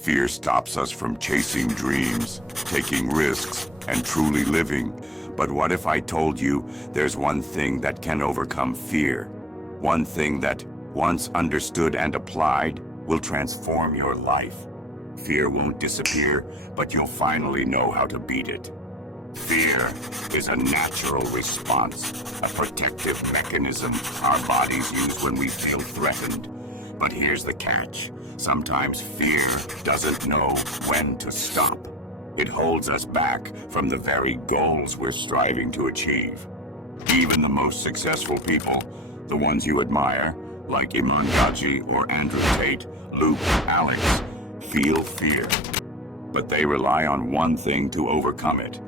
Fear stops us from chasing dreams, taking risks, and truly living. But what if I told you there's one thing that can overcome fear? One thing that, once understood and applied, will transform your life. Fear won't disappear, but you'll finally know how to beat it. Fear is a natural response, a protective mechanism our bodies use when we feel threatened. But here's the catch. Sometimes fear doesn't know when to stop. It holds us back from the very goals we're striving to achieve. Even the most successful people, the ones you admire, like Iman Gadzhi or Andrew Tate, Luke, Alex, feel fear. But they rely on one thing to overcome it.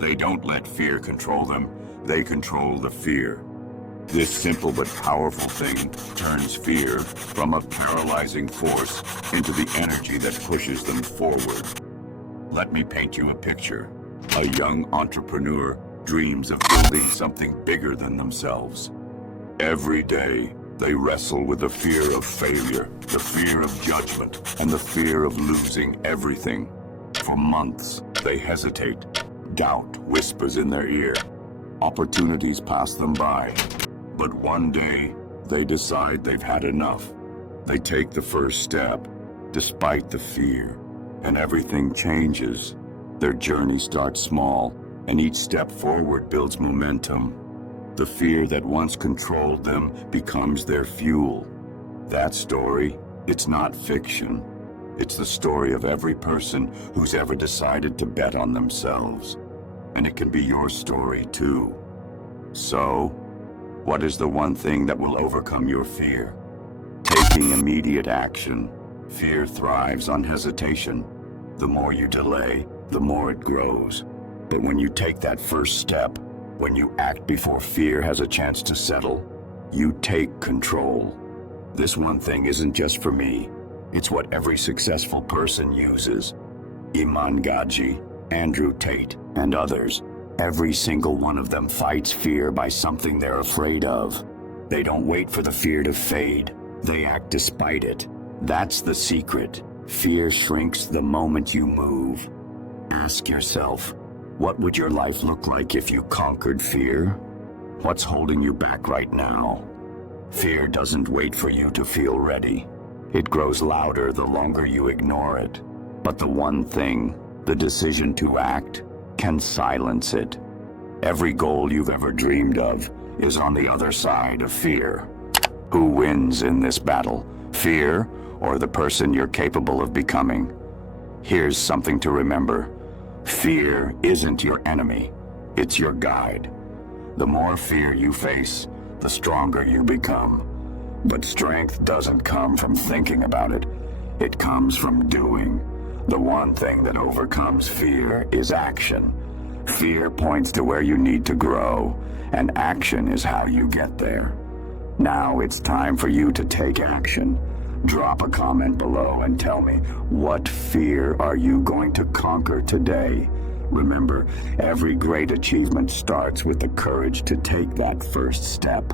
They don't let fear control them, they control the fear. This simple but powerful thing turns fear from a paralyzing force into the energy that pushes them forward. Let me paint you a picture. A young entrepreneur dreams of building something bigger than themselves. Every day, they wrestle with the fear of failure, the fear of judgment, and the fear of losing everything. For months, they hesitate. Doubt whispers in their ear. Opportunities pass them by. But one day, they decide they've had enough. They take the first step, despite the fear, and everything changes. Their journey starts small, and each step forward builds momentum. The fear that once controlled them becomes their fuel. That story, it's not fiction. It's the story of every person who's ever decided to bet on themselves. And it can be your story too. So, what is the one thing that will overcome your fear? Taking immediate action. Fear thrives on hesitation. The more you delay, the more it grows. But when you take that first step, when you act before fear has a chance to settle, you take control. This one thing isn't just for me. It's what every successful person uses. Iman Gadzhi, Andrew Tate, and others. Every single one of them fights fear by something they're afraid of. They don't wait for the fear to fade. They act despite it. That's the secret. Fear shrinks the moment you move. Ask yourself, what would your life look like if you conquered fear? What's holding you back right now? Fear doesn't wait for you to feel ready. It grows louder the longer you ignore it. But the one thing, the decision to act, can silence it. Every goal you've ever dreamed of is on the other side of fear. Who wins in this battle? Fear or the person you're capable of becoming? Here's something to remember. Fear isn't your enemy. It's your guide. The more fear you face, the stronger you become. But strength doesn't come from thinking about it. It comes from doing. The one thing that overcomes fear is action. Fear points to where you need to grow, and action is how you get there. Now it's time for you to take action. Drop a comment below and tell me, what fear are you going to conquer today? Remember, every great achievement starts with the courage to take that first step.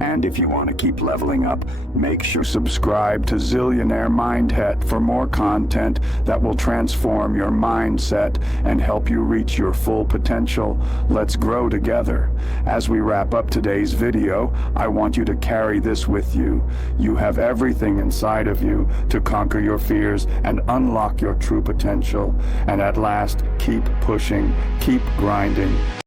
And if you want to keep leveling up, make sure to subscribe to Zillionaire Mindset for more content that will transform your mindset and help you reach your full potential. Let's grow together. As we wrap up today's video, I want you to carry this with you. You have everything inside of you to conquer your fears and unlock your true potential. And at last, keep pushing, keep grinding.